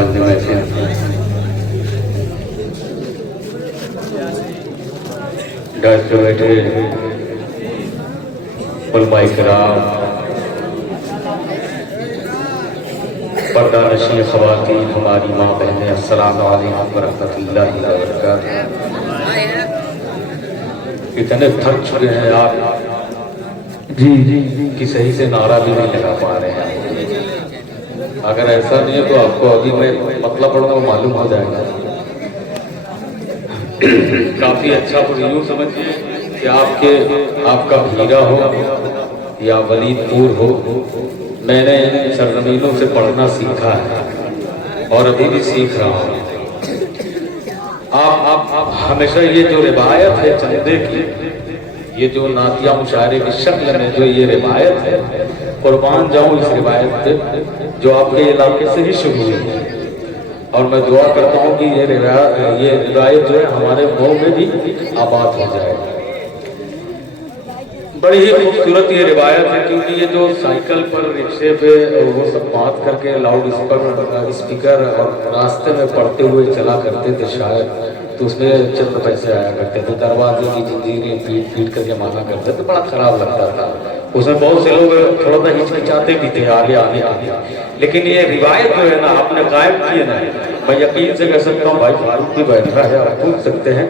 वाले वैसे डर के बैठे उलमाए किराम, पर्दा नशीं ख़वातीन, हमारी माँ बहनें, अस्सलामु अलैकुम व रहमतुल्लाहि व बरकातुहू। इतने थक चुके हैं आप जी कि सही से नारा भी नहीं लगा पा रहे हैं। अगर ऐसा नहीं है तो आपको अभी मैं मतलब पढ़ूंगा वो मालूम हो जाएगा। काफी अच्छा यूँ समझिए कि आपका भीरा हो या वलीदपुर हो, मैंने इन सरजमीनों से पढ़ना सीखा है और अभी भी सीख रहा हूँ। आप हमेशा ये जो रिवायत है चंदे की, ये जो नातिया मुशायरे की शक्ल में जो ये रिवायत है, कुर्बान जाऊं इस रिवायत पे जो आपके इलाके से ही शुरू हुई है। और मैं दुआ करता हूँ कि ये रिवायत जो है हमारे मुंह में भी आबाद हो जाए। बड़ी ही खूबसूरत ये रिवायत है, क्योंकि ये जो साइकिल पर, रिक्शे पे वो सब बात करके लाउड स्पीकर और रास्ते में पढ़ते हुए चला करते थे शायद, तो उसमें चंद पैसे आया करते थे। दरवाजे की जंजीरें पीट पीट करके माना करते थे, बड़ा खराब लगता था। उसमें बहुत से लोग थोड़ा सा हिचकिचाते भी थे आगे आने के लिए। लेकिन ये रिवायत जो है ना आपने कायम की है ना, मैं यकीन से कह सकता हूँ भाई फारूक भी बैठ रहा है, आप पूछ सकते हैं,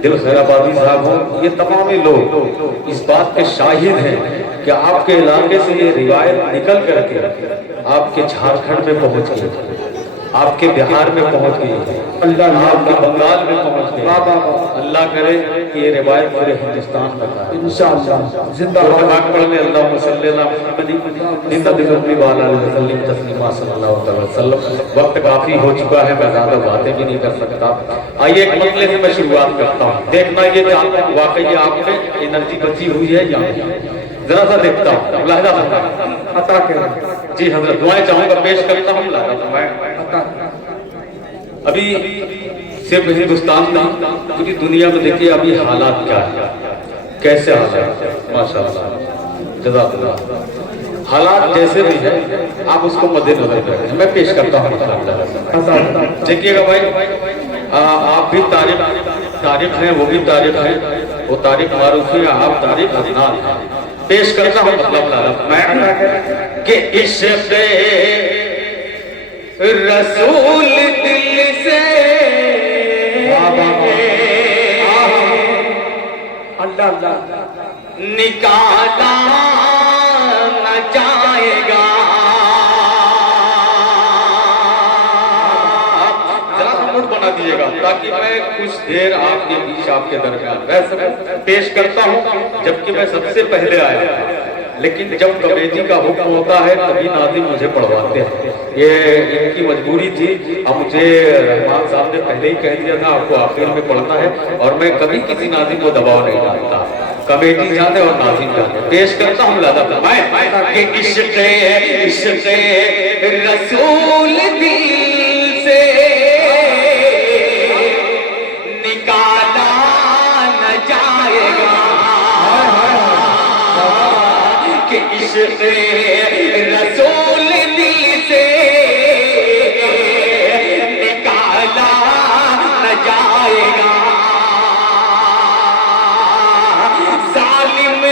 दिल खैराबादी साहब हो, ये तमाम लोग इस बात के शाहिद हैं कि आपके इलाके से ये रिवायत निकल करके आपके झारखंड में पहुंच गई, आपके बिहार में पहुंच गई, अल्लाह आपके बंगाल में पहुंच गई। अल्लाह करे कि ये रिवायत पूरे हिंदुस्तान में था इंशाअल्लाह। जिंदाबाद पढ़ने अल्लाह वक्त काफी हो चुका है, मैं ज्यादा बातें भी नहीं कर सकता। आइए एक मसले से मैं शुरुआत करता हूँ। देखना ये वाकई आप में एनर्जी बची हुई है या जरा सा देखता हूँ। जी हजरत दुआएं चाहूंगा, पेश करता हूँ। अभी सिर्फ हिंदुस्तान में, पूरी दुनिया में देखिए अभी हालात क्या है, कैसे हालात है। माशाअल्लाह, जज़ाकल्लाह। हालात जैसे भी है आप उसको मद्देनजर रखें। मैं पेश करता हूँ। देखिएगा भाई, आप भी तारीख हैं, वो भी तारीख है, वो तारीख मारूफ है, आप तारीख अदनान है। पेश करता हूँ मतलब मैं कि इश्क़ रसूल दिल से निकाला न जाएगा। जरा सा मूड बना दीजिएगा ताकि मैं कुछ देर आपके बीच आपके दरमियान रह सकूं। पेश करता हूं, जबकि मैं सबसे पहले आया था, लेकिन जब कमेटी का हुक्म होता है तभी नाज़िम मुझे पढ़वाते हैं। ये इनकी मजबूरी थी। अब मुझे रहमान साहब ने पहले ही कह दिया था आपको आखिर में पढ़ना है, और मैं कभी किसी नाज़िम को दबाव नहीं डालता, कमेटी जाने और नाज़िम जाने। पेश करता हूँ लादा कि इश्क़ रसूल दिल से निकाला न जाएगा, कि इश्क़ रसूल दिल से निकाला न जाएगा। जालिम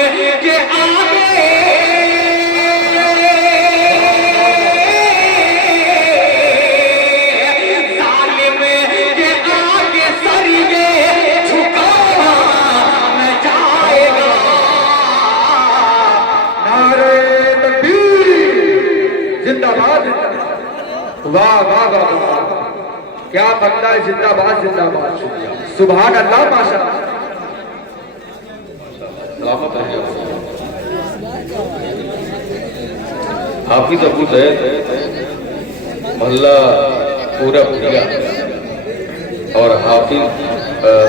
के आगे जालिम के आगे सर ये झुकाया न जाएगा। जिंदाबाद, वाह वाह वाह, क्या बंदा है। जिंदाबाद जिंदाबाद, सुभान अल्लाह, माशाअल्लाह। हाफिज अबू ज़ैद मोहल्ला पूरा भूलिया और हाफिज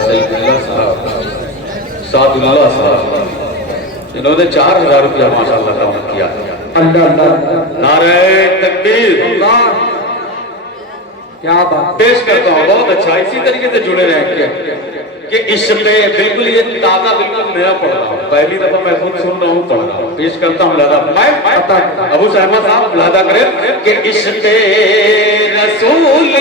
सईदुल्लाह साहब, सादुल्लाह साहब, इन्होंने 4000 रुपया माशाअल्लाह का किया। नारे तकबीर, क्या बात। पेश करता हूँ, बहुत अच्छा, इसी तरीके से जुड़े रहेंगे कि इश्क़ बिल्कुल ये ताज़ा, बिल्कुल नया पढ़ रहा हूँ, पहली दफा मैं खुद सुन रहा हूँ, पढ़ रहा हूँ। पेश करता हूँ लादा अबू साहिबा साहब, लादा करें कि इश्क़ रसूल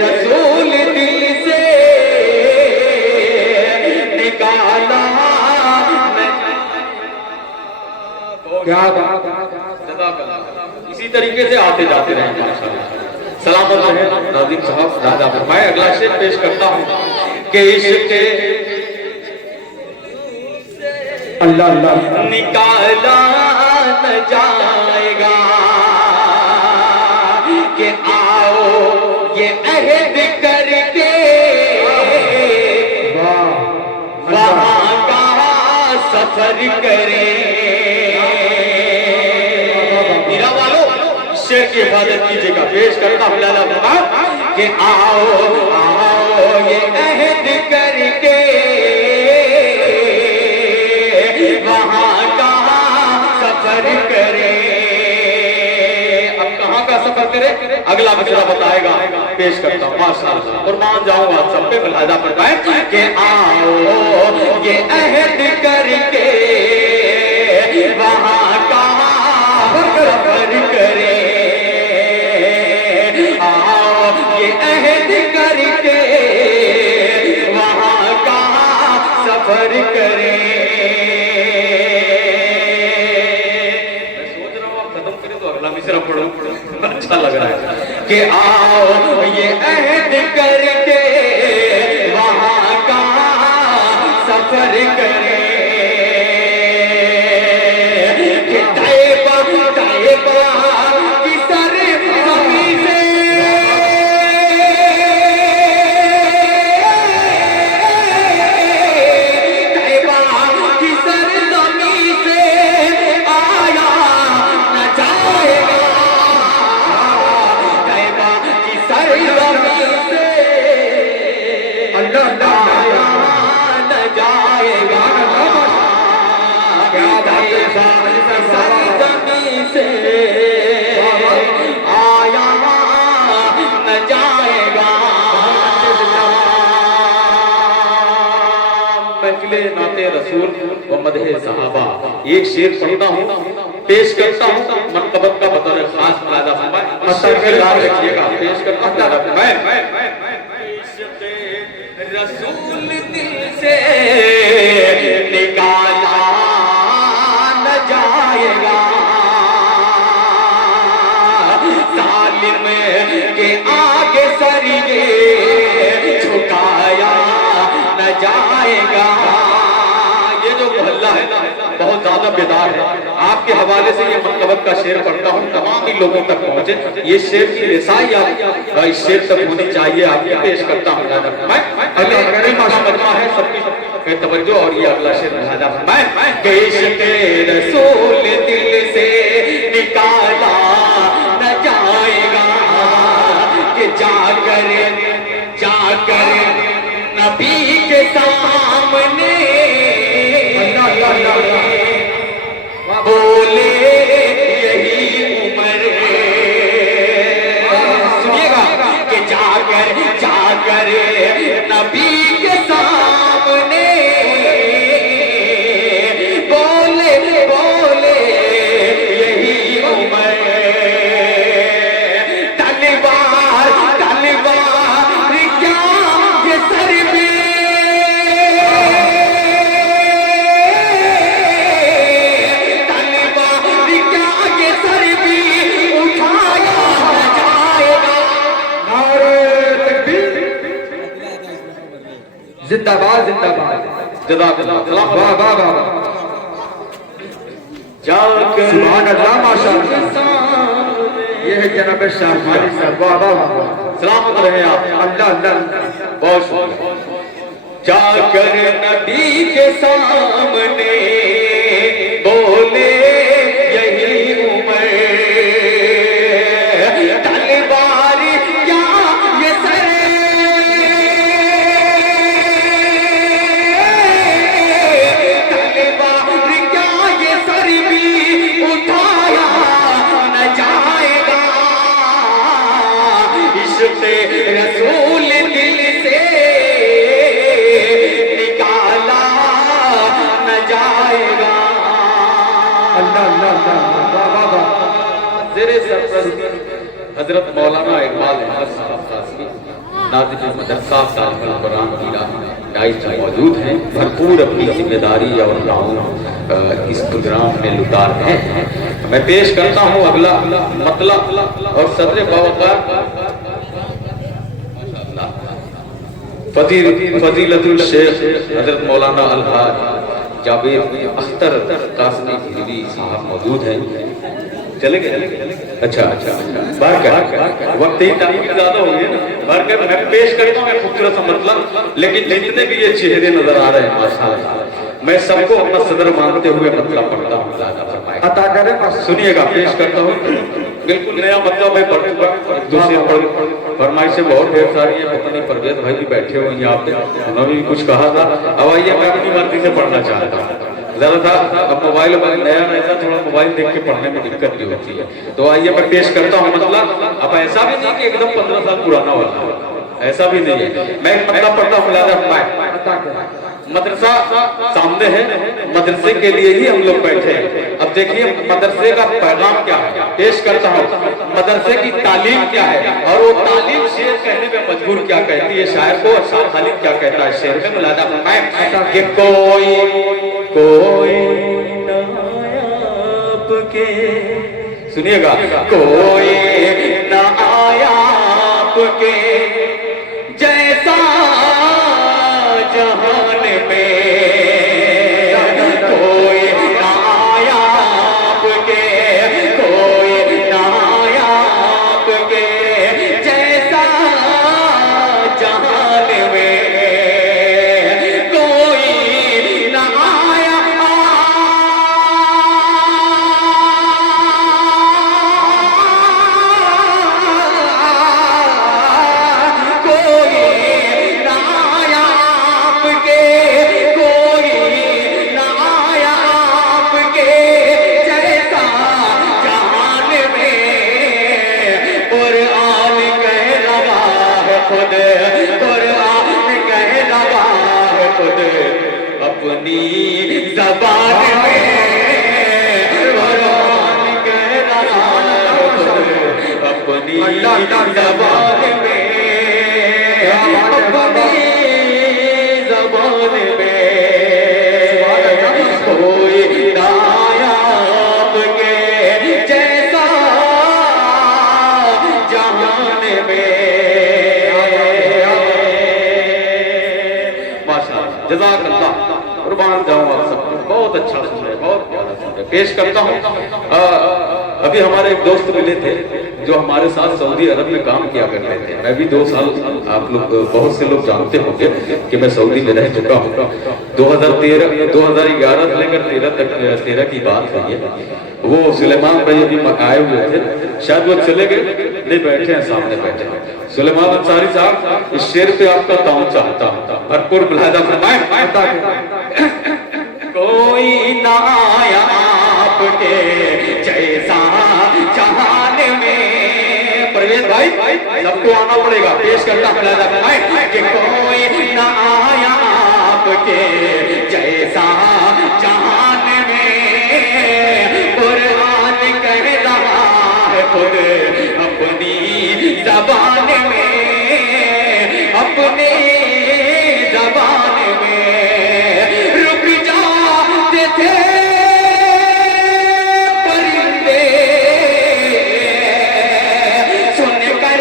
रसूल दिल से निकाला। क्या इसी तरीके से आते जाते रहे माशाअल्लाह। सलामत रहे नाज़िम साहब। दादा फरमाए अगला शेर पेश करता हूँ कि इश्क़ अल्लाह अल्लाह निकाला न जाएगा कि आओ ये अहद करके वहाँ का सफर करें। मीरा वालों शेर की हिफाजत कीजिएगा। पेश करता हूँ लाला कि आओ आओ ये अहद करके सफर करे। अब कहाँ का सफर करे अगला मिसरा बताएगा। पेश करता हूँ माशाअल्लाह और मान जाऊंगा सब पे मुलाहिजा फरमाए कि आओ ये अहद करके वहाँ का सफर करे। आओ ये अहद करके वहाँ का सफर करे। मिसरा पढ़ो अच्छा लग रहा है कि आओ ये अहद करके वहाँ का सफर करें कि तैबा तैबा की सरज़मीं से तैबा की सरज़मीं से आया न जाएगा। रसूल व मदहे सहाबा एक शेर पढ़ता हूँ पेश करता हूँ मनकबत का बतौर खास मुलाजा फरमाए रखिएगा। पेश करता हूँ मैं रसूल दिल से निकाला न जाएगा। जालिम के आगे सरिये झुकाया न जाएगा। ये जो मोहल्ला है ना बहुत ज्यादा बेदार है। आपके हवाले से ये मनकबत का शेर पढ़ता हूँ तमाम ही लोगों तक पहुंचे। ये शेर की रिसाई इस शेर तक होनी चाहिए। आपकी पेश करता हूँ मजमा है सबकी तवज्जो। और ये अगला शेर रसूल दिल से निकाला न जाएगा कि जाकर नबी के सामने बोले यही उम्र। सुनिएगा कि जाकर नबी के सामने बोले बोले यही उम्र। तलवार तलवार क्या ये सर में जिंदाबाद जिंदाबाद जज़ाकल्लाह वाह वाह वाह जाकर सुभान अल्लाह माशाअल्लाह। ये है जनाब शाहमानी साहब वाह वाह वाह सलामत रहे आप अल्लाह अल्लाह बहुत शुक्रिया। जाकर नबी के सामने बोले यही उम्र। तलवार क्या ये सर रसूल दिल से निकाला न जाएगा। अल्लाह अल्लाह वाह वाह वाह। ज़ेरे सरप्रस्ती हजरत मौलाना इकबाल अहमद साहब कासमी नादिर मदरसा तालिमुल कुरान जिला डाइस मौजूद हैं, भरपूर अपनी जिम्मेदारी और ताउन इस प्रोग्राम में लुटा रहे हैं। मैं पेश करता हूँ अगला मतलब और सदर बावकार फजीलतुल शेख हजरत मौलाना अलहाज जावेद अख्तर कासमी हिंदी साहब मौजूद हैं। चले गए? अच्छा बार क्या वक्त ही टाइम ज्यादा हो गया ना, बार क्या मैं पेश करता हूँ खूबसूरत सा मतलब, लेकिन जितने भी ये चेहरे नजर आ रहे हैं माशाल्लाह, मैं सबको अपना सदर मानते हुए मतलब पढ़ता हूँ। अता करें, सुनिएगा, पेश करता हूँ। बिल्कुल नया मतलब मैं पढ़ चुका, दूसरे फरमाइशें बहुत ढेर सारी है। पता नहीं परवेज भाई भी बैठे हुए हैं यहाँ पे, उन्होंने भी कुछ कहा था। अब आइए मैं अपनी मर्जी से पढ़ना चाहता हूँ। ज़रा था अब मोबाइल नया नया थोड़ा मोबाइल देख के पढ़ने में दिक्कत भी होती है, तो आइए मैं पेश करता हूँ मतलब। अब ऐसा भी नहीं कि एकदम 15 साल पुराना वाला, ऐसा भी नहीं है। मैं मतलब पढ़ता हूँ। मदरसा सामने है, मदरसे के लिए ही हम लोग बैठे हैं। अब देखिए मदरसे का पैगाम क्या है, पेश करता हूँ। मदरसे की तालीम क्या है और वो तालीम शेर कहने पे मजबूर क्या कहती है शायर को, शायर खालिद क्या कहता है शेर में, मुलादा फरमाए कि कोई नायाब के, सुनिएगा, कोई नायाब के जैसा जहान बहुत अच्छा सुन रहे, बहुत प्यारा सुन रहे। पेश करता हूँ। अभी हमारे एक दोस्त मिले थे जो हमारे साथ सऊदी अरब में काम किया करते थे। मैं भी 2 साल, आप लोग बहुत से लोग जानते होंगे कि मैं सऊदी में रह चुका हूँ। 2011 से लेकर 13 की बात है ये। वो सुलेमान भाई अभी आए हुए थे, शायद वो चले गए, नहीं बैठे हैं सामने बैठे हैं। सुलेमान अंसारी साहब, इस शेर पे आपका ताउन चाहता हूँ, भरपूर मुलाहिजा फरमाएं। कोई ना आया आपके जैसा जहान में, परवेज भाई सबको आना पड़ेगा, पेश करता मुलाहिजा फरमाएं कि कोई ना आया आपके जैसा जहान में, कुरान कह रहा है खुद अपनी ज़बान में, अपनी ज़बान में। रुक जाते थे परिंदे सुन कर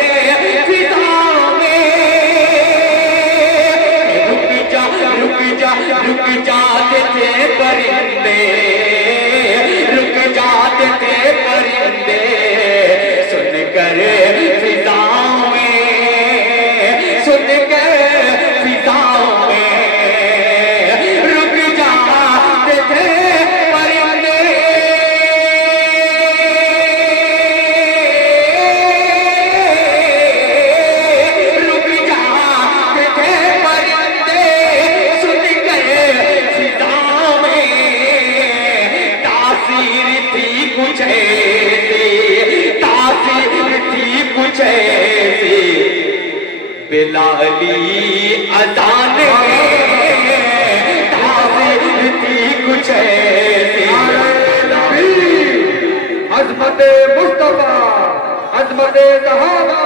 फिज़ा में, रुक जाते थे परिंदे, रुक जाते थे परिंदे सुन कर फिज़ाओं में, सुन कर फिज़ाओं में। रुक जाते थे परिंदे, रुक जाते थे परिंदे सुन कर फिज़ाओं में। तासीर थी कुछ ऐसी, तासीर थी कुछ ऐसी बिलाली अज़ान में, तासीर थी कुछ ऐसी। अज़मत मुस्तफा अजमत सहाबा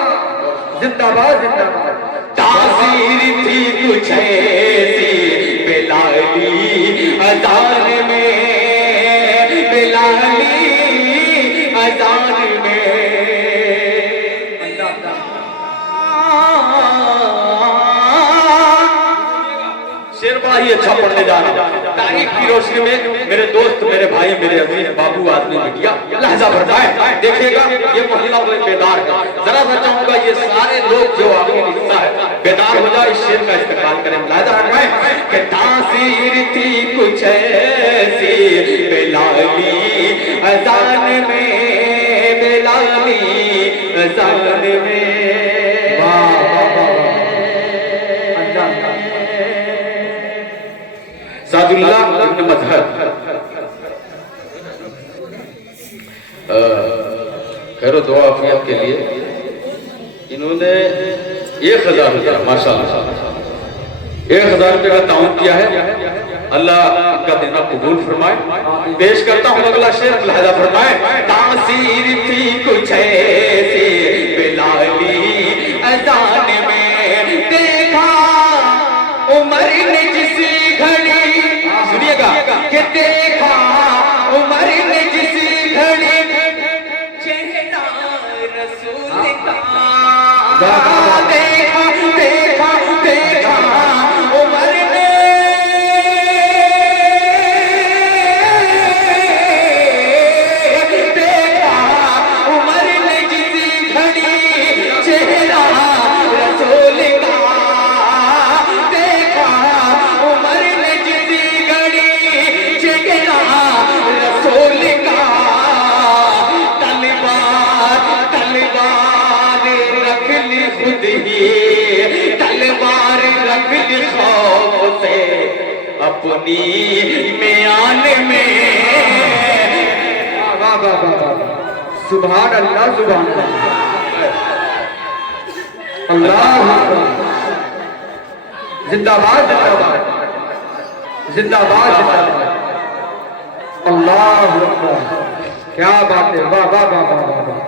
जिंदाबाद जिंदाबाद। तासीर थी कुछ ऐसी बिलाली अजान में, बिलाली अजान में। शेर बड़ा ही अच्छा पढ़ने जाना। तारीख की रोशनी में मेरे दोस्त, मेरे भाई, मेरे अजीज बाबू आदमी मीडिया लहजा भरता है। देखिएगा ये मोहल्ला वाले बेदार है। जरा सा चाहूंगा ये सारे लोग जो आपके हिस्सा है बेदार हो जाए, इस शेर का इस्तेमाल करें। लहजा भरवाए कि तासीर थी कुछ ऐसी बिलाली अजान में, बिलाली अजान में। सादुल्लाह इब्न मजहर खैर दुआ आफियत के लिए इन्होंने 1000 रुपया माशाल्लाह 1000 रुपये का ताउन किया है। अल्लाह इनका देना कबूल फरमाए। पेश करता हूँ अगला शेर, लहजा फरमाए। तासीर थी कुछ ऐसी बिलाली अजान में, देखा उमर ने जिस घड़ी, सुनिएगा कि देखा उमर ने जिस घड़ी चेहरा रसूल का, देखा देखा देखा उमर ने, देखा उमर ने जिस घड़ी चेहरा रसूल का, देखा उमर ने जिस घड़ी चेहरा रसूल का। तलवार तलवार रख ली खुद ही, तलवार रख ली खौफ से अपनी म्यान में। वाह वाह वाह वाह, सुभान अल्लाह सुभान अल्लाह, अल्लाह जिंदाबाद जिंदाबाद जिंदाबाद जिंदाबाद। अल्लाह अकबर, क्या बात है, वाह वाह वाह वाह वाह वाह,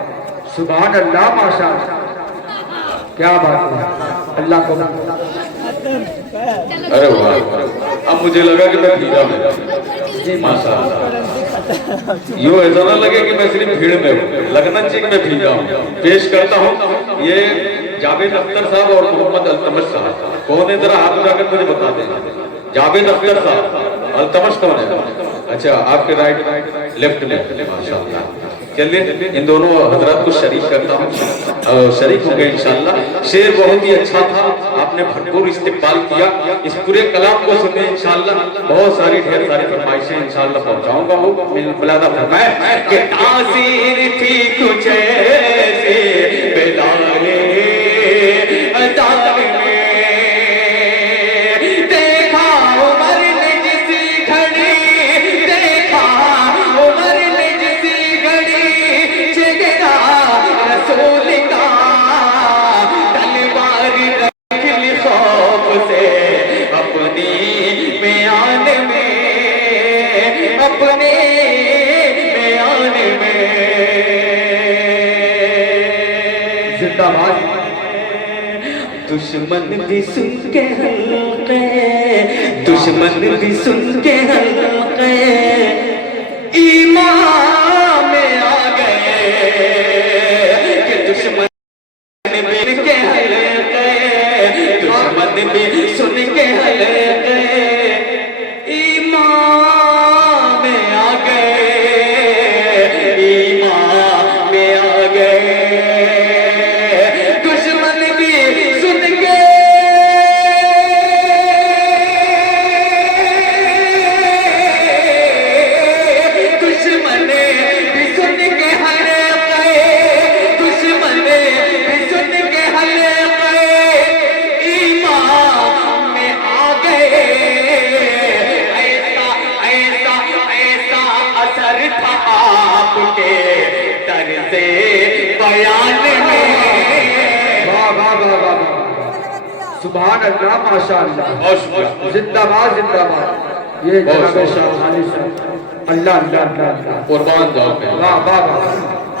सुभान अल्लाह माशाअल्लाह, क्या बात है। अल्लाह को अरे वाह, अब मुझे लगा कि मैं भीड़ा में माशाअल्लाह। यूं ऐसा ना लगे कि मैं सिर्फ भीड़ में हूँ, लगना चाहिए कि मैं भीड़ा हूँ। पेश करता हूँ ये जावेद अख्तर साहब और मोहम्मद अल्तमश साहब। कौन है जरा हाथ उठाकर मुझे बता दें। जावेद अख्तर साहब, अल्तमश कौन है? अच्छा आपके राइट लेफ्ट में माशाअल्लाह। चलिए इन दोनों हजरत को शरीक करता हूँ, शरीक होंगे इंशाअल्लाह। शेर बहुत ही अच्छा था, आपने भरपूर इस्तेमाल किया। इस पूरे कलाम को सुने इंशाअल्लाह, बहुत सारी ढेर सारी फरमाइशें इंशाअल्लाह पहुंचाऊंगा। वो मिलादा फरमाए कि तासीर थी कुछ ऐसे बिलाले अजान में, देखा उमर ने जिस घड़ी, देखा उमर ने जिस घड़ी चेहरा रसूल का, तलवार रख ली खौफ से अपनी म्यान में, अपने म्यान में। जिंदाबाद। दुश्मन भी सुन के हल्के, दुश्मन भी सुन के हल्के ईमान में आ गए, कि दुश्मन भी के हल्के, दुश्मन भी सुन के हल्के ईमान में आ गए, ईमान में आ गए। दुश्मन भी सुन के, दुश्मन भी सुन के हल्के, दुश्मन भी सुन के हल्के ईमान में आ गए। ऐसा ऐसा ऐसा असर था आपके तर्ज़े बयान में। वाह वाह वाह वाह वाह, सुभान अल्लाह माशाअल्लाह, जिंदाबाद जिंदाबाद। ये जनाब शाहवानी साहब, अल्लाह अल्लाह अल्लाह अल्लाह, कुर्बान जाओ। वाह वाह वाह।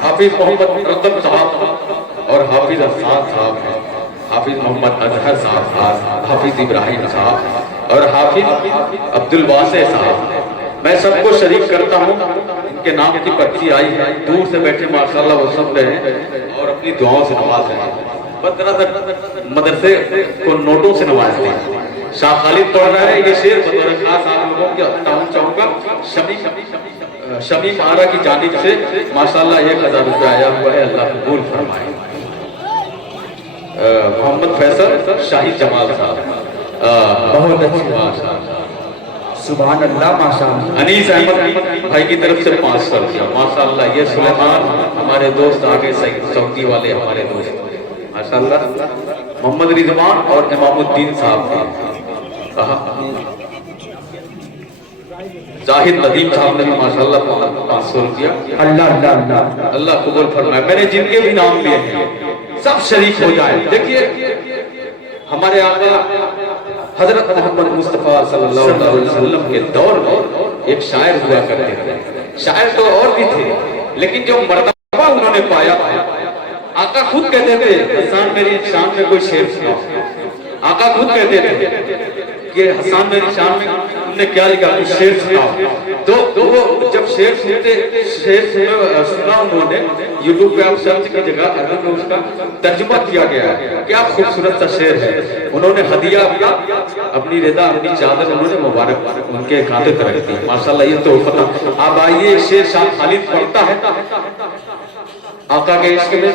हाफिज मोहम्मद रतन साहब और हाफिज अफसान साहब हैं, हाफिज मोहम्मद अजहर साहब, हाफिज इब्राहिम साहब और हाफिज अब्दुल वासे साहब। मैं सबको शरीक करता हूँ, इनके नाम की पर्ची आई है, दूर से बैठे माशाल्लाह वो सुन रहे हैं और अपनी दुआओं से नवाज रहे हैं। बस दरअसल मदरसे को नोटों से नवाजते हैं। शाह खालिद पढ़ रहा है ये शेर बतौर खास आप लोगों के चाहूंगा। शमीम आरा की जानिब से माशाल्लाह 1000 रुपये आया हुआ है, अल्लाह कबूल फरमाए। मोहम्मद फैसल शाही जमाल साहब बहुत अच्छे, सुभान अल्लाह, माशाअल्लाह। अनीस अहमद भाई की तरफ से 500 रुपया माशाल्लाह। ये सुलेमान हमारे दोस्त आगे सऊदी वाले हमारे दोस्त माशाल्लाह। मोहम्मद रिजवान और इमामुद्दीन साहब थे। जाहिद नदीम साहब ने भी माशाल्लाह 500 रुपया। अल्लाह अल्लाह अल्लाह अल्लाह कबूल फरमाए। मैंने जिनके भी नाम लिए हैं सब शरीक हो जाए। देखिए हमारे आका हजरत मोहम्मद मुस्तफा सल्लल्लाहु अलैहि वसल्लम के दौर में एक शायर हुआ करते थे। शायर तो और भी थे, लेकिन जो मर्तबा उन्होंने पाया था, आका खुद कहते थे हसन मेरी शान में कोई शेर सुनाओ। आका खुद कहते थे कि हसन मेरी शान में तुमने क्या लिखा, कुछ शेर सुनाओ। तो वो जब शेर सुना उन्होंने, यूट्यूब पे आप सर्च की जगह अरबी में उसका तर्जुमा किया गया है। क्या खूबसूरत सा शेर है। उन्होंने हदिया किया, अपनी रिदा अपनी चादर उन्होंने मुबारक उनके खाते पर रख दी माशाल्लाह। ये तो पता। अब आइए शेर शाह खालिद पढ़ता है आका के इश्क में।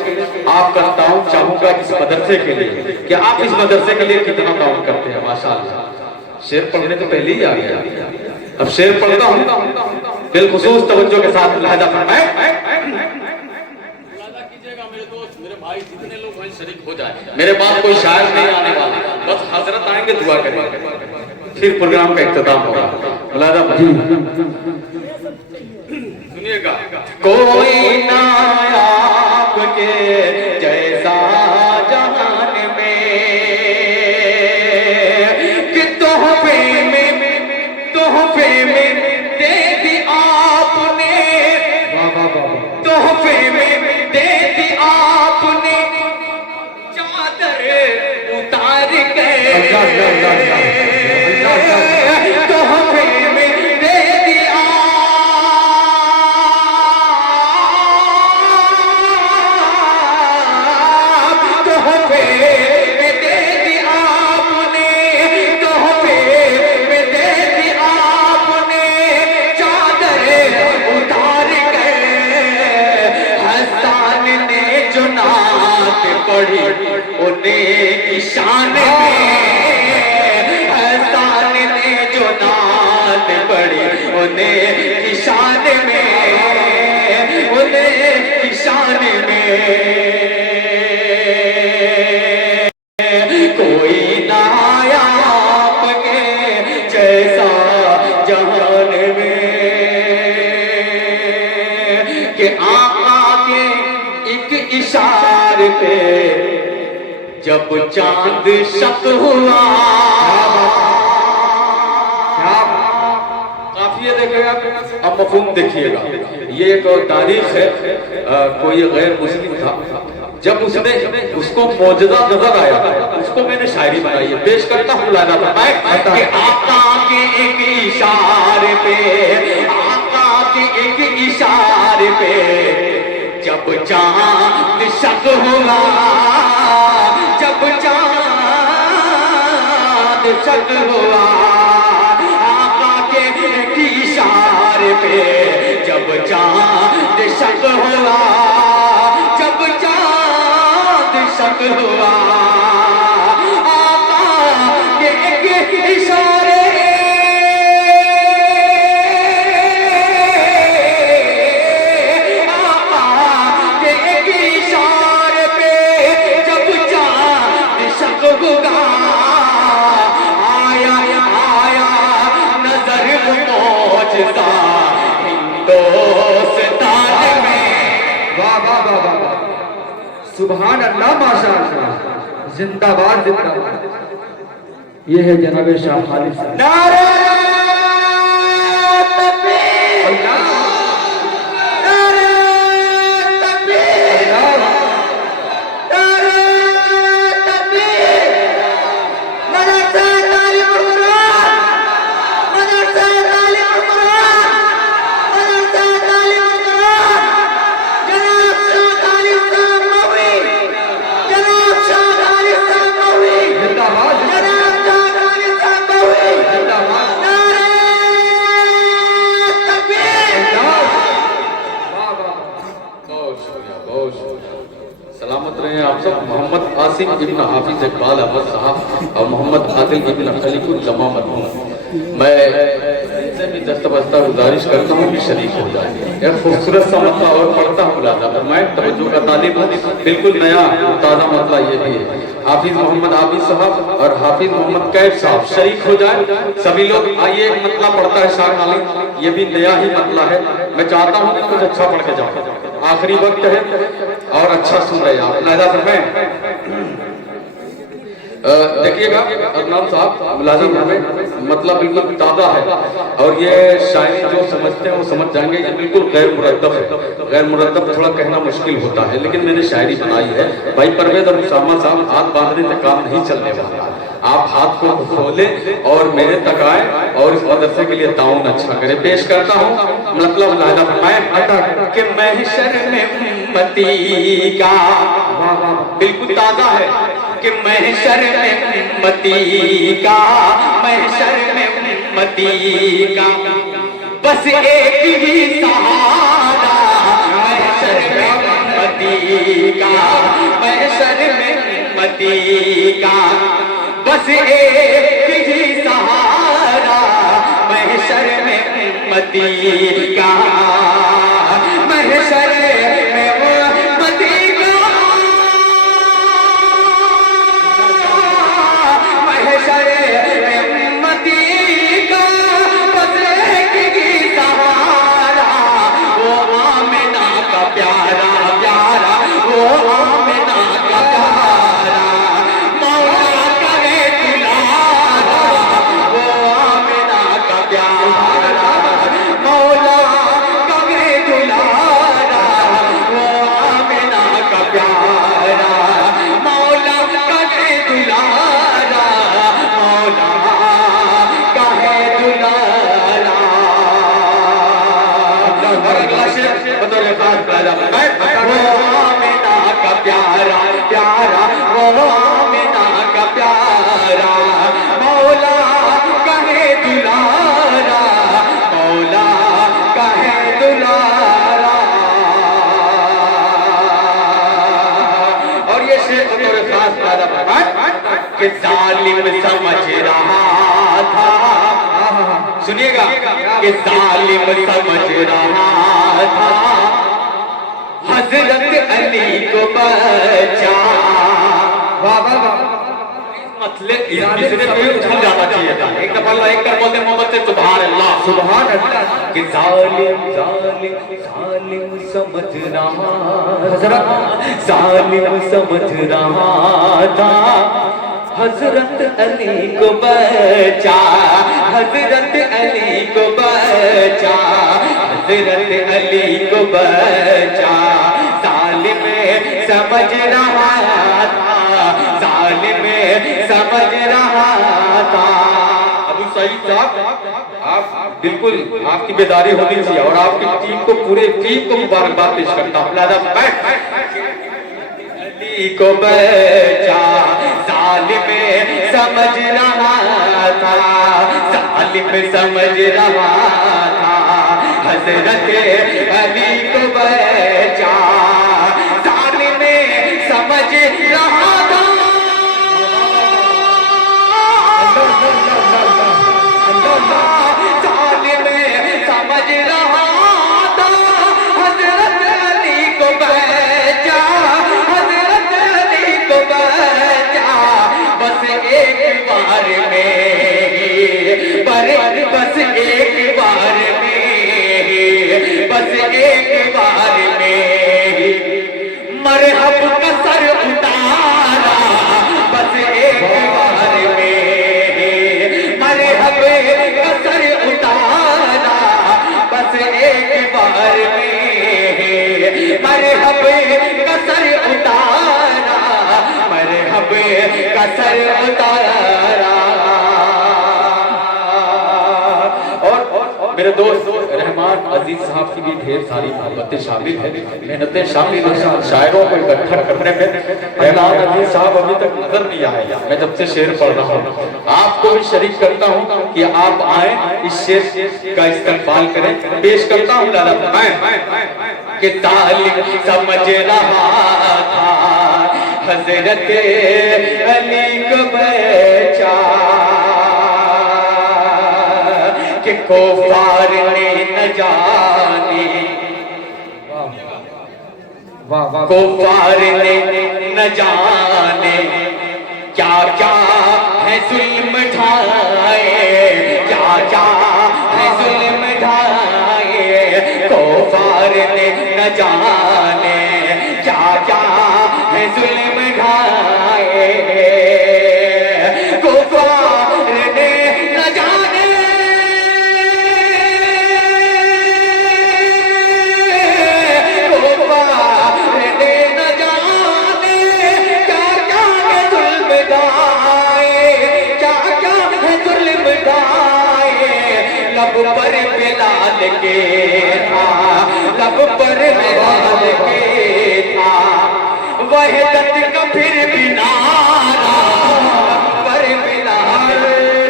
आप करता हूँ चाहूंगा इस मदरसे के लिए कि आप इस मदरसे के लिए कितना काम करते हैं माशाल्लाह। शेर पढ़ने तो पहले ही आ गया, अब शेर पढ़ता हूँ बिलखुसूस तवज्जो के साथ लहजा फरमाए। कीजिएगा मेरे दोस्त मेरे भाई जितने लोग हैं शरीक हो जाए। मेरे पास कोई शायर नहीं आने वाला, बस हजरत आएंगे दुआ करेंगे फिर प्रोग्राम का इख्तिताम होगा। सुनिएगा। कोई ना आपके जैसा जहान में कि तोहफे में दे दी आपने, तोहफे में दे दी आपने चादर उतार के, तोहफे में दे दी पढ़ी उन्हें की शान में, हसन ने जो नात पढ़ी उन्हें की शान में, उन्हें की शान में। कोई ना आया आपके जैसा जहान में कि आका के एक इशारे पे जब चांद शक हुआ। काफी देखिएगा, अब मफहूम देखिएगा। ये एक तारीख है, कोई गैर मुस्लिम था, जब उसने उसको मौजूदा नजर आया उसको मैंने शायरी बनाई है, पेश करता हूँ लाना था कि आका के एक इशारे पे, आका के एक इशारे पे जब चांद शक हुआ, जब चांद शक हुआ, आका के एक इशारे पे जब चांद शक हुआ, जब चांद शक हुआ, आका के एक इशारे सुभान अल्लाह, माशाअल्लाह, जिंदाबाद जिंदाबाद। ये है जनाब शाह खालिद साहब। नारे तकबीर, नारे तकबीर, रहे हैं आप सब, मोहम्मद आसिम इब्न हाफिज इकबाल अहमद साहब और मोहम्मद आदिल इब्न खलीकुल जमा मरहूम। मैं इनसे भी दस्तबस्ता गुजारिश करता हूँ कि शरीक हो जाए। एक खूबसूरत सा मतला और पढ़ता हूँ मुलाजा फरमाएं, तवज्जो का तालिब बिल्कुल नया ताज़ा मतला ये भी है। हाफिज मोहम्मद आबिद साहब और हाफिज मोहम्मद कैफ साहब शरीक हो जाए सभी लोग। आइए मतला पढ़ता है शाह अली, ये भी नया ही मतला है। मैं चाहता हूँ कि कुछ अच्छा पढ़ के जाओ, आखिरी वक्त है और अच्छा सुन रहे आप। लहजा फरमाएं, देखिएगा अदनान साहब मुलाजिम हमें मतलब बिल्कुल ताज़ा है और ये शायरी जो समझते हैं वो समझ जाएंगे। ये बिल्कुल गैर मुरद्दफ है। गैर मुरद्दफ थोड़ा कहना मुश्किल होता है, लेकिन मैंने शायरी बनाई है। भाई परवेज और उसामा साहब हाथ बांधने से काम नहीं चलने वाला। आप हाथ को खोले और मेरे तक आए और इस मदरसे के लिए ताउन अच्छा करे। पेश करता हूँ मतलब लहजा फरमाएं कि महशर में उम्मती का, बिल्कुल ताज़ा है कि महशर में उम्मती का, महशर में उम्मती का बस एक ही सहारा, महशर में उम्मती का, महशर में उम्मती का बस एक ही सहारा, महशर में उम्मती का, महशर में उम्मती का, महशर में उम्मती का बस एक ही सहारा, वो आमिना का प्यारा प्यारा, वो आमिना का प्यारा, मौला करे दुलारा, वो आमिना का प्यारा, मौला करे दुलारा, वो आमिना का प्यारा, मौला करे दुलारा, मौला कहे दुलारा। और अगला शेर बतौर खास पैदा वो आमिना का प्यारा प्यारा, वो आमिना का प्यारा, मौला कहे दुलारा, मौला कहे दुलारा। और ये शेर बतौर खास पैदा कि जालिम समझ रहा था, सुनिएगा कि जालिम समझ रहा था हजरत अली को बचा। वाह वाह वाह, मतलब इसने कोई उछल जाना चाहिए था। एक दफा अल्लाह एक कर बोलते मोहम्मद से सुभान अल्लाह सुभान अल्लाह कि जालिम जालिम जालिम समझ रहा था, जालिम समझ रहा था हजरत अली को बचा, हजरत अली को बचा, हजरत अली को बचा, जालिम समझ रहा था, जालिम समझ रहा था। अबू सईद साहब आप बिल्कुल आपकी बेदारी होनी चाहिए और आपकी टीम को पूरे टीम को मुबारकबाद पेश करता हूँ। अली को बचा, जालिम समझ रहा था, जालिम समझ रहा था हजरत अली को बचा, जालिम समझ रहा था, जालिम समझ रहा था हजरत अली को बचा, हजरत अली को बचा बस एक बार में, बस एक बार में, बस एक बार में मरहब का सर उतारा, बस एक बार में मरहब का सर उतारा, बस एक बार में मरहब का सर उतारा, मरहब का सर उतारा। और मेरे दोस्त रहमान अजीज साहब की भी ढेर सारी मोहब्बतें शामिल है, मेहनतें शामिल है शायरों को इकट्ठा करने में। रहमान अजीज साहब अभी तक नजर नहीं आए, मैं जब से शेर पढ़ रहा हूँ। आपको भी शरीक करता हूँ कि आप आए इस शेर का इस्तेमाल करें। पेश करता हूँ लाला कि तालिम समझ रहा था, हजरत अली को बचा कि कुफार ने न जाने, कुफार ने न जाने क्या क्या है जुल्म ढाए, क्या क्या है जुल्म ढाए, कुफार ने न जाने क्या क्या है जुल्म ढाए, कुफार ने न जाने लब पर बिलाल के था, लब पर बिलाल के था, वहदत का फिर भी नारा, पर बिलाल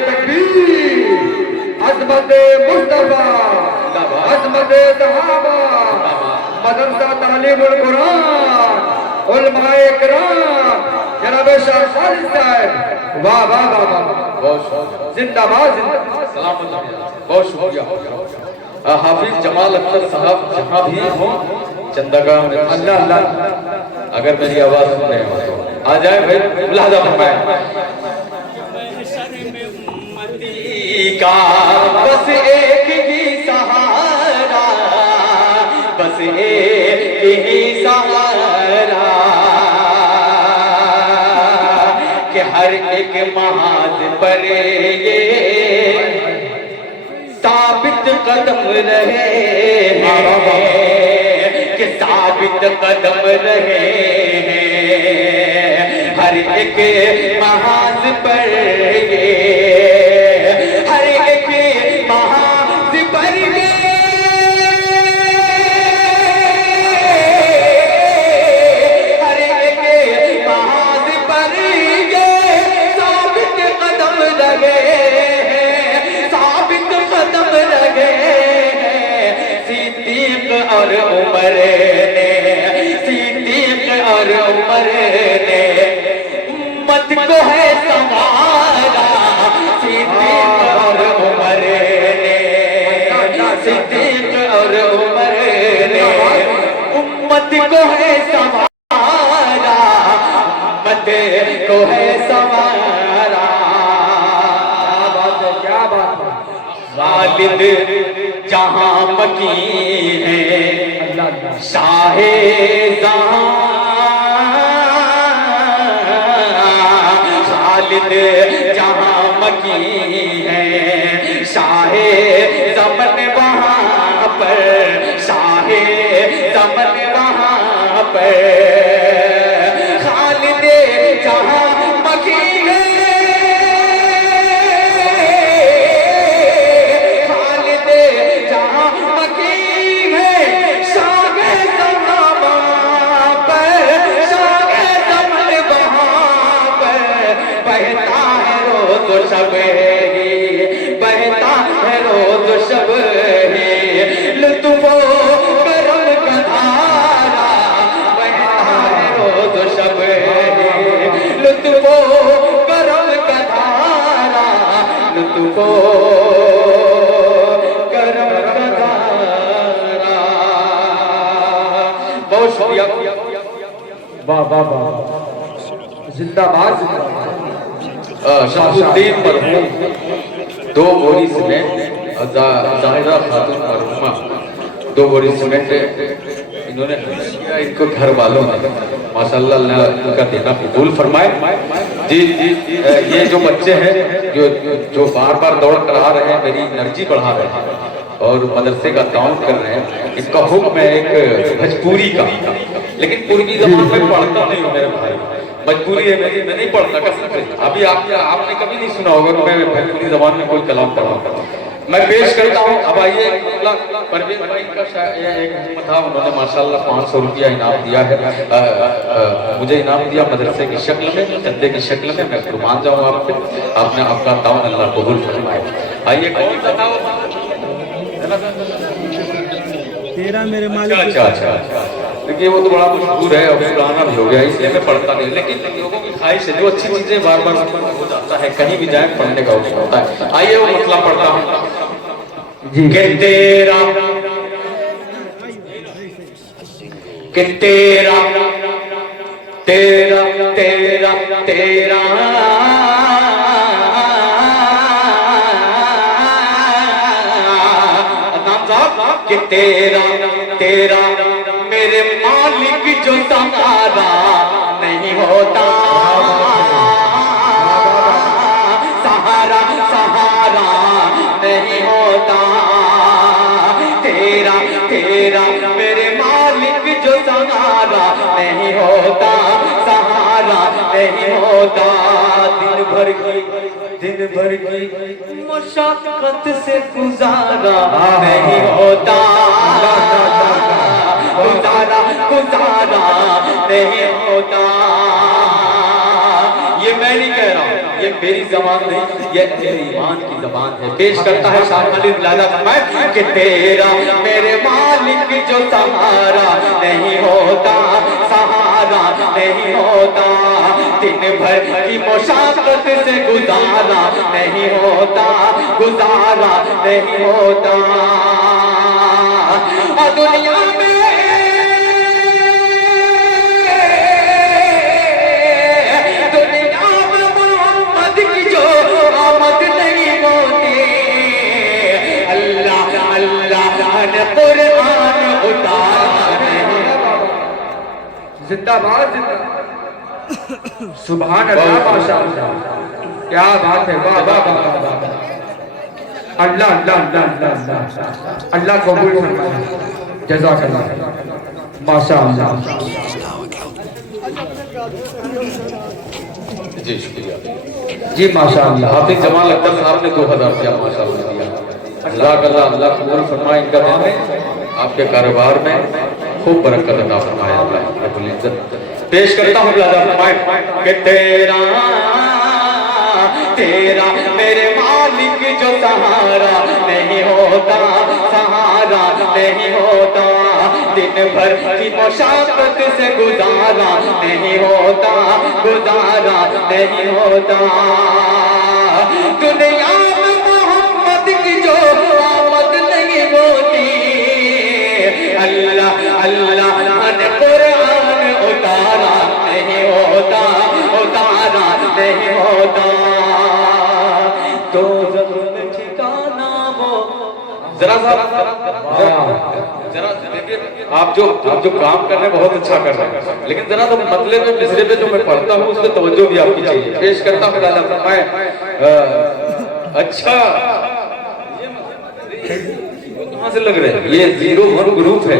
तकबीर, अज़मत मुस्तफा, अज़मत सहाबा, मदरसा तालीमुल कुरान, उलमाए किराम, जनाब शाह खालिद साहब, वाह वाह वाह वाह, जिंदाबाद जिंदाबाद, सलामत, बहुत शुक्रिया। हाफिज जमाल अख्तर साहब जहाँ भी हों चंदगा में, अल्लाह अल्लाह, अगर मेरी आवाज सुन रहे हो तो आ जाए भाई, मुलाजा फरमाएं। का बस एक ही सहारा, बस एक ही सहारा कि हर एक महाज पर ये साबित कदम रहे हैं, कि साबित कदम रहे हैं, हर एक महाज पर ये, हर एक महाज पर ये हर एक महाज पर ये साबित कदम लगे हैं, साबित कदम लगे हैं, सिद्दीक और उमर ने, सिद्दीक और उमर ने उम्मत को है संवारा, सिद्दीक और उमर ने, सिद्दीक और उमर ने उम्मत को है संवारा, उम्मत को है संवारा। क्या बात है, खालिद जहाँ मकी है, अल्लाह अल्लाह, शाहे जहाँ, खालिद जहाँ मकी है, शाहे ज़मन वहाँ पर, शाहे ज़मन वहाँ पर, खालिद जहाँ मकी है, खालिद जहाँ मकी है, शाहे ज़मन वहाँ पर, शाहे ज़मन वहाँ पर, बहता है रोज़ शब ही, बहता है रोज़ शब ही, लुत्फ़ो करम का धारा, बहता है रोज़ शब ही, लुत्फ़ो करम का धारा, लुत्फ़ो करम का धारा। बहुत शुक्रिया। वाह वाह वाह, जिंदाबाद जिंदाबाद, शमसुद्दीन मरहूम, दो बोरी सीमेंट, जाहिरा खातून मरहूमा, दो बोरी सीमेंट इन्होंने किया, इनको घर वालों ने माशाल्लाह अल्लाह इनका देना कबूल फरमाए। जी जी, ये जो बच्चे हैं जो बार बार दौड़ कर आ रहे हैं, मेरी एनर्जी बढ़ा रहे हैं और मदरसे का काम कर रहे हैं, इनका हुक्म है एक भोजपुरी का, लेकिन पूर्वी जबान में पढ़ता नहीं हूँ मेरे भाई, मजबूरी है मेरी, मैं नहीं पढ़ता कसम से। अभी आपने कभी नहीं सुना होगा कि मैं भोजपुरी जबान में कोई कलाम पढ़ा, मैं पेश करता हूँ। अब आइए, परवीन भाई का एक हुक्म था, उन्होंने माशाल्लाह 500 रुपया इनाम दिया है, मुझे इनाम दिया मदरसे की शक्ल में, चंदे की शक्ल में, मैं कुर्बान जाऊँ आप पे, आपने आपका ताउन अल्लाह कबूल फरमाए। आइए, कौन सा था तेरा मेरे मालिक। अच्छा अच्छा अच्छा, देखिए वो तो बड़ा मशहूर है और पुराना भी हो गया, इसलिए मैं पढ़ता नहीं, लेकिन लोगों की ख्वाहिश है, जो अच्छी चीजें बार बार हो जाता है, कहीं भी जाए पढ़ने का अवसर होता है। आइए वो मतलब पढ़ता हूँ जी कि तेरा तेरा तेरा तेरा नाम साहब कि तेरा तेरा मेरे मालिक जो सहारा नहीं होता, सहारा सहारा नहीं होता, तेरा तेरा मेरे मालिक जो सहारा नहीं होता, सहारा नहीं होता। दिन भर की मशक्कत से गुजारा नहीं होता, गुजारा गुजारा नहीं होता। ये मैं नहीं कह रहा हूँ, ये मेरी जबान नहीं, ये मेरे ईमान की जबान है। पेश करता है शाह खालिद लाला फरमाए कि तेरा मेरे मालिक जो सहारा नहीं होता, सहारा नहीं होता, दिन भर की मुशाकत से गुजारा नहीं होता, गुजारा नहीं होता। और दुनिया में मोहम्मद की जो आमद नहीं होती, अल्लाह अल्लाह ने कुरान उतारा। जिंदाबाद जिंदाबाद, सुभान अल्लाह, माशाअल्लाह, क्या बात है, वाह वाह वाह वाह, अल्लाह अल्लाह अल्लाह अल्लाह अल्लाह कबूल फरमाए, जज़ाकल्लाह, माशाअल्लाह। जी शुक्रिया जी माशाअल्लाह। हाफिज जमाल अख्तर साहब ने 2000 दिया, माशाअल्लाह दिया। जज़ाकल्लाह, अल्लाह कबूल फरमाए इनका काम है, आपके कारोबार में खूब बरकत अता फरमाए अल्लाह रब्बुल इज्जत। पेश करता हूँ लाजा फरमाए कि तेरा तेरा मेरे मालिक जो सहारा नहीं होता, सहारा नहीं होता, दिन भर की मुशाकत से गुजारा नहीं होता, गुजारा नहीं होता। दुनिया में मोहम्मद की जो आमद नहीं होती, अल्लाह अल्लाह ने कुरान उतारा नहीं होता, उतारा नहीं होता। तो ठिकाना वो जरा सा जरा देखिए, आप जो काम कर रहे हैं बहुत अच्छा कर रहे हैं, लेकिन जरा तो मतलब में मिसरे पे जो मैं पढ़ता हूँ उसमें तवज्जो भी आपकी चाहिए। पेश करता हूँ लाला फरमाए, अच्छा कहाँ से लग रहे हैं, ये 01 ग्रुप है।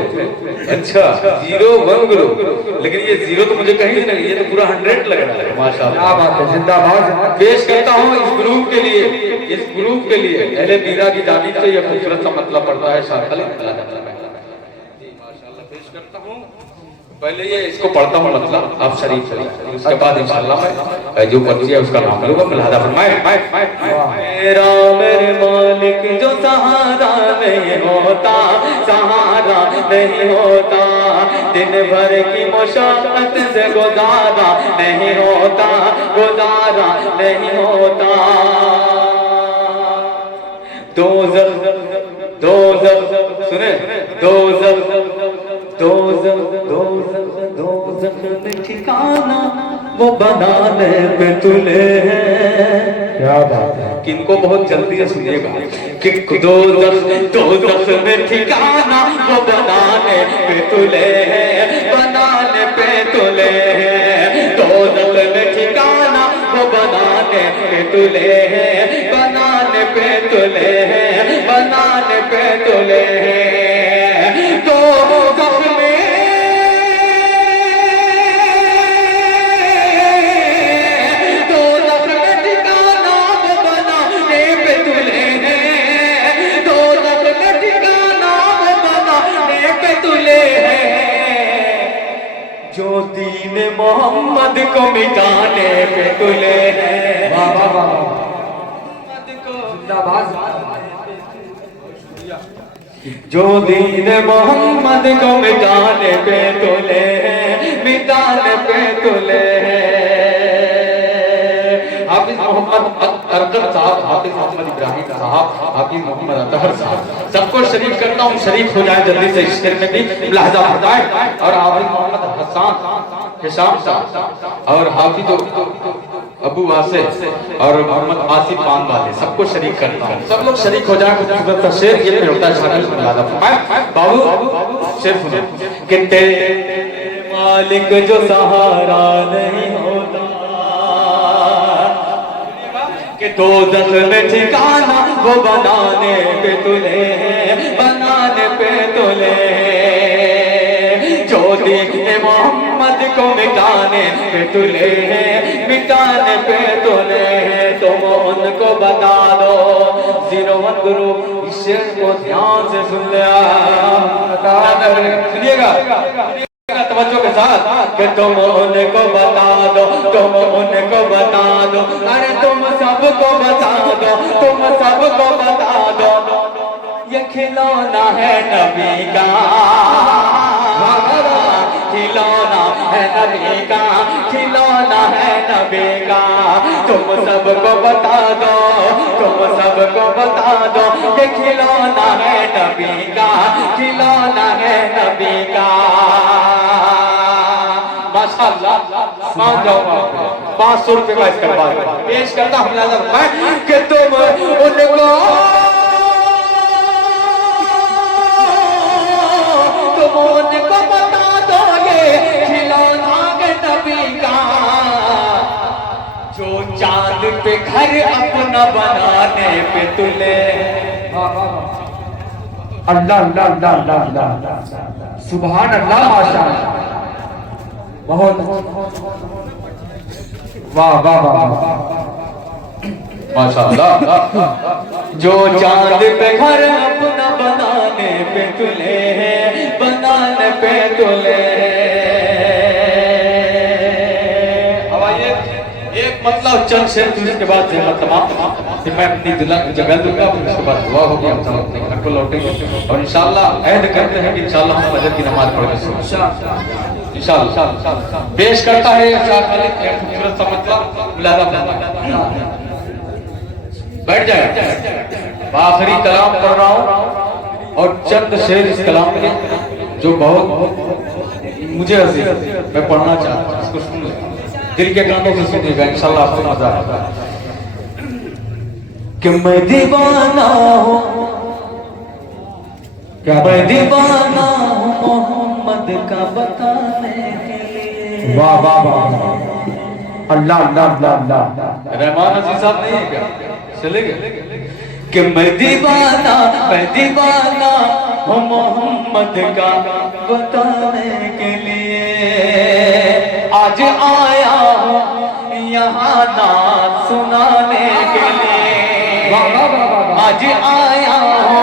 अच्छा 01 ग्रुप, लेकिन ये 0 तो मुझे कहीं नहीं, ये तो पूरा 100 लग रहा है, माशाअल्लाह, क्या बात है, जिंदाबाद। पेश करता हूँ इस ग्रुप के लिए, इस ग्रुप के लिए अहले मीरा की जानिब से ये खूबसूरत सा मतलब पड़ता है शाह खालिद लाला माशाअल्लाह। पेश करता हूँ, पहले ये इसको पढ़ता हूँ मतलब आप शरीफ शरीफ, उसके बाद इंशाअल्लाह मैं जो पर्ची है उसका नाम लूंगा। मिलादा फरमाए, मेरा मेरे मालिक जो सहारा नहीं होता, सहारा नहीं होता, दिन भर की मुशाकत से गुजारा नहीं होता, गुजारा नहीं होता। दोज़ख सुने, दोज़ख में ठिकाना वो बनाने पे तुले हैं। क्या बात है, किनको बहुत जल्दी से सुनिएगा कि दोज़ख में ठिकाना वो बनाने पे तुले हैं, बनाने पे तुले हैं। दोज़ख में ठिकाना वो बनाने पे तुले हैं, बनाने पे तुले हैं, बनाने पे तुले हैं। दोज़ख में ठिकाना वो बनाने पे तुले हैं, दोज़ख में ठिकाना वो बनाने पे तुले हैं। जो दीन मोहम्मद को मिटाने पे तुले हैं, वाह वाह वाह, मोहम्मद को जिंदाबाद। जो दीन मोहम्मद को मिटाने पे तुले, मिटाने पे तुले। हाफिज मोहम्मद अरकत साहब, हाफिज मोहम्मद इब्राहिम साहब, हाफिज मोहम्मद अतहर साहब, सबको शरीक करता हूँ, शरीक हो जाए जल्दी से इस में भी मुलाहजा फरमाए। और हाफिज मोहम्मद हसन हिशाम साहब और हाफिज अबू वासे और मोहम्मद आसिफ पान वाले, सबको शरीक करता हूँ, सब लोग शरीक हो जाए। खूबसूरत सा शेर ये में होता है, शामिल मुलाहजा फरमाए। बाबू शेर सुनो कि तेरे मालिक जो सहारा नहीं होता, कि तो दस में ठिकाना वो बनाने पे तुले, बनाने पे तुले। जो दीन मोहम्मद को मिटाने पे तुले, मिटाने पे तुले। तुम उनको बता दो, 01 गुरु इस शेर को ध्यान से सुन सुनिएगा तवज्जो के साथ कि तुम उनको बता दो, तुम उनको बता दो, अरे तुम सबको बता दो, तुम सबको बता दो, ये खिलौना है नबी का, खिलौना है नबी का, खिलौना है नबी का। तुम सबको बता दो, तुम सबको बता दो, ये खिलौना है नबी का, खिलौना है नबी का। माशाअल्लाह, मान जाऊंगा 500 रुपए का इसका बाद पेश करता हूँ कि तुम उनको, तुम उनको बता दो, ये खिलौना है नबी का। जो चांद पे घर अपना बनाने पे तुले। अल्लाह अल्लाह अल्लाह अल्लाह अल्लाह, सुभान अल्लाह, माशाअल्लाह, बहुत वाह वाह वाह, माशाअल्लाह। जो चांद पे घर अपना बनाने पे तुले, बनाने पे तुले। अब आइए एक मतलब चंद शेर, उसके बाद फिर मैं अपनी जगह दूंगा, फिर उसके बाद दुआ होगी, हम सब अपने घर को लौटेंगे और इंशाअल्लाह अहद करते हैं कि इंशाअल्लाह हम फजर की नमाज पढ़ेंगे इंशाअल्लाह। पेश करता है खूबसूरत सा मतलब मुलाजा, बैठ जाए। आखिरी कलाम कर रहा हूँ और चंद शेर इस कलाम के जो बहुत मुझे अजीज, मैं पढ़ना चाहता हूँ, इसको सुन ले, दिल के कानों से सुनिएगा, इंशाअल्लाह आपको मजा आएगा। कि मैं दीवाना हूँ, क्या मैं दीवाना हूँ मोहम्मद का बताने के लिए। वाह वाह वाह, अल्लाह अल्लाह अल्लाह अल्लाह। रहमान अजीज साहब नहीं है क्या, चले गए? कि मैं दीवाना हूँ मोहम्मद का बताने के लिए, आज आया हूँ यहाँ नात सुनाने के लिए, आज आया हूँ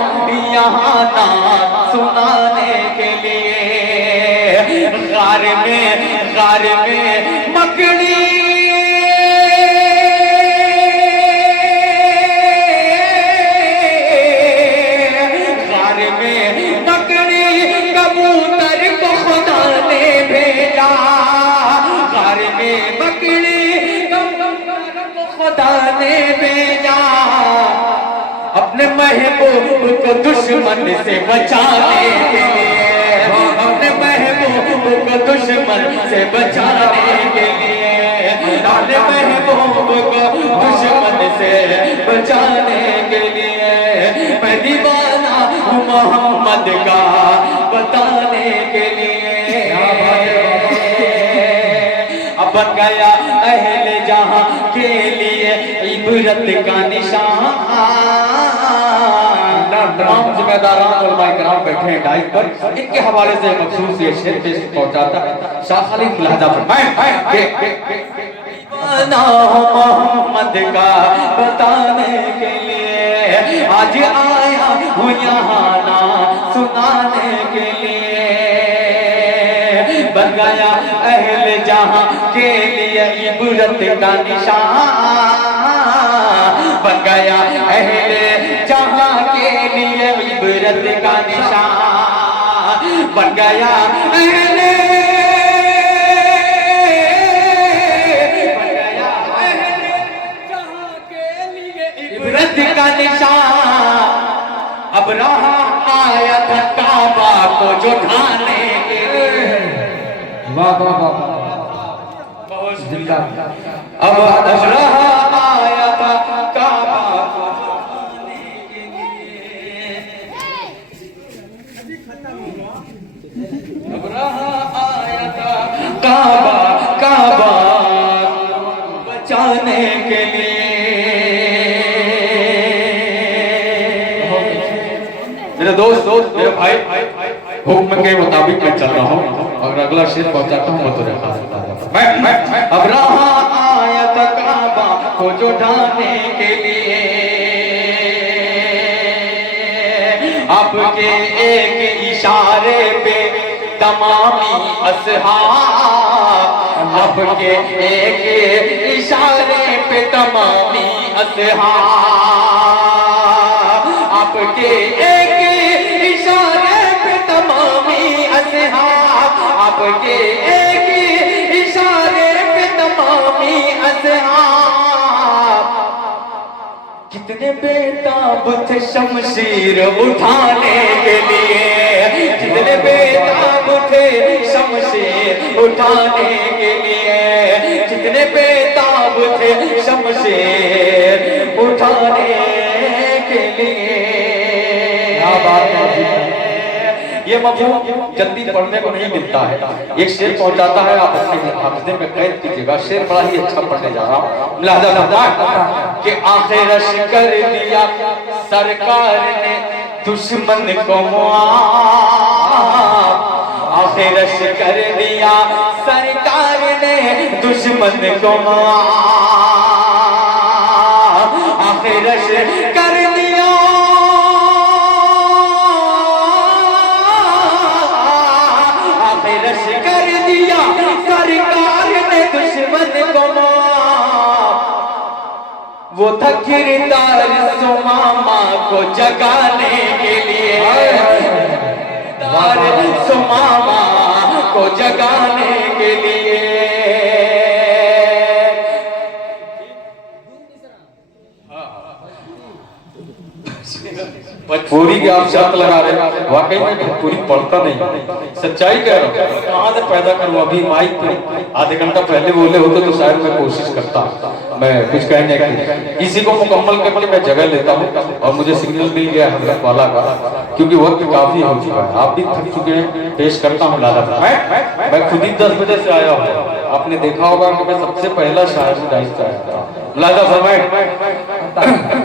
यहाँ नात सुनाने के लिए। गार में मकड़ी अपने महबूब को दुश्मन से बचाने के लिए, अपने महबूब को दुश्मन से बचाने के लिए, अपने महबूब को दुश्मन से बचाने के लिए। मैं दीवाना हूँ मोहम्मद का बताने के लिए। अब बन गया अहले जहां के लिए इबरत का निशान। तमाम जिम्मेदारान उलमा इकराम बैठे हैं डाइक पर, इनके हवाले से मखसूस ये शेर पेश पहुंचाता है। शाह खालिद मुलाहजा फरमाएं मोहम्मद का बताने के लिए, आज आया हूँ यहाँ ना सुनाने के लिए। बन गया अहले जहां के लिए इबरत का निशान, बन गया अहले जहां के लिए इबरत का निशान, बन गया अहले इबरत का निशान। अब रहा आयत काबा को जो ढाने के लिए, वाह वाह वाह बहुत दिल का अब रहा आयत काबा को ढाने के लिए, अब रहा आयत काबा काबा बचाने के लिए। मेरे दोस्त मेरे भाई, हुक्म के मुताबिक मैं चल रहा हूँ, अगर अगला शेर पहुंचाता हूँ मैं तुझे खा सकता हूँ। अब रहा आयत काबा को जो ढाने के लिए, आपके एक इशारे पे तमामी असहाब, आपके एक इशारे पे तमामी असहाब, आपके एक इशारे पे तमामी असहाब, आपके एक इशारे पे तमामी असहाब। कितने बेताब थे शमशीर उठाने के लिए, कितने बेताब थे शमशीर उठाने के लिए, कितने बेताब थे शमशीर उठाने के लिए। ये मफहूम जल्दी पढ़ने को नहीं मिलता है, एक शेर पहुंचाता है, आप अपने हाफिज़े में कैद कीजिएगा। शेर बड़ा ही अच्छा पढ़ने जा रहा हूँ। मुलाहिज़ा फरमाएं कि आखिरश कर दिया सरकार ने दुश्मन को मुआफ़, आखिरश कर दिया सरकार ने दुश्मन को मुआफ़, आखिरश कर दिया कर दिया सरकार ने दुश्मन को माफ। वो था किरदार सुमामा को जगाने के लिए, किरदार सुमामा को जगाने के लिए। भोजपुरी की आप शर्त लगा रहे हैं, वाकई में भोजपुरी पढ़ता नहीं, सच्चाई कह रहा हूँ। कहाँ से पैदा करूँ? अभी माइक पे आधे घंटा पहले बोले होते तो शायद मैं कोशिश करता मैं कुछ कहने की। इसी को मुकम्मल करके मैं जगह लेता हूँ और मुझे सिग्नल मिल गया हजरत वाला का, क्योंकि वक्त काफी हो चुका है, आप भी थक चुके हैं। पेश करता हूँ लाला साहब। मैं खुद ही 10 बजे से आया हूँ, आपने देखा होगा कि मैं सबसे पहला शायर आया था। लाला फरमाए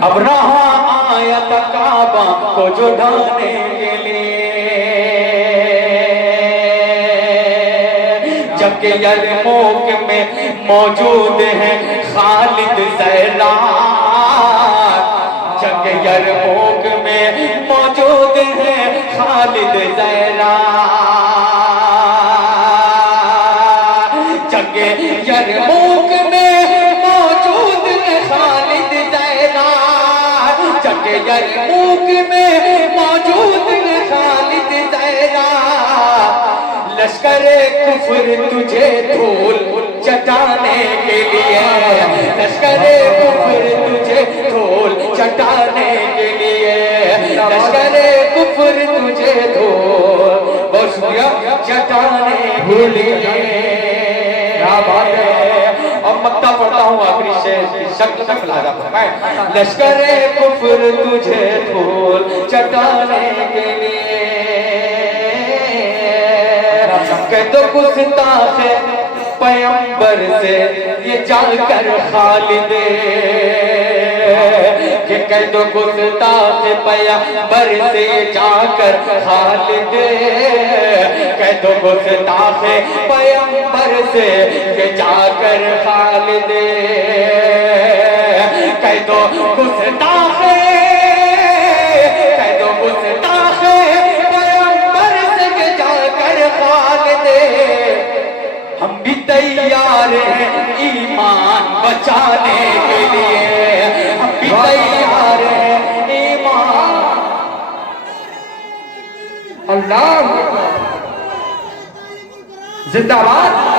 अब रहा आयत काबा को जो ढाने के लिए, जबकि यरमूक में मौजूद है खालिद ज़ैरात, जबकि यरमूक में मौजूद है खालिद ज़ैरात, जबकि यरमूक में मौजूद है खालिद ज़ैरात, जबकि यरमूक में मौजूद है खालिद ज़ैरात। लश्करे कुफ्र तुझे धूल चटाने के लिए, लश्करे कुफ्र तुझे धूल चटाने के लिए, लश्करे कुफ्र तुझे धूल बहुत शुक्रिया चटाने के लिए। क्या बात है। अब मक्ता पढ़ता हूँ आखिरी शेर शक लगा, लश्करे कुफ्र तुझे धूल चटाने के लिए। कह दो गुस्ताख पैगंबर से ये जाकर खालिद, कि कह दो गुस्ताख पैगंबर से जाकर खालिद, कह दो गुस्ताख पैगंबर से ये जाकर खालिद, कह दो गुस्ताख, कह दो गुस्ताख पैगंबर से ये जाकर खालिद, भी तैयार है ईमान बचाने के लिए, हम भी तैयार है ईमान। अल्लाह जिंदाबाद।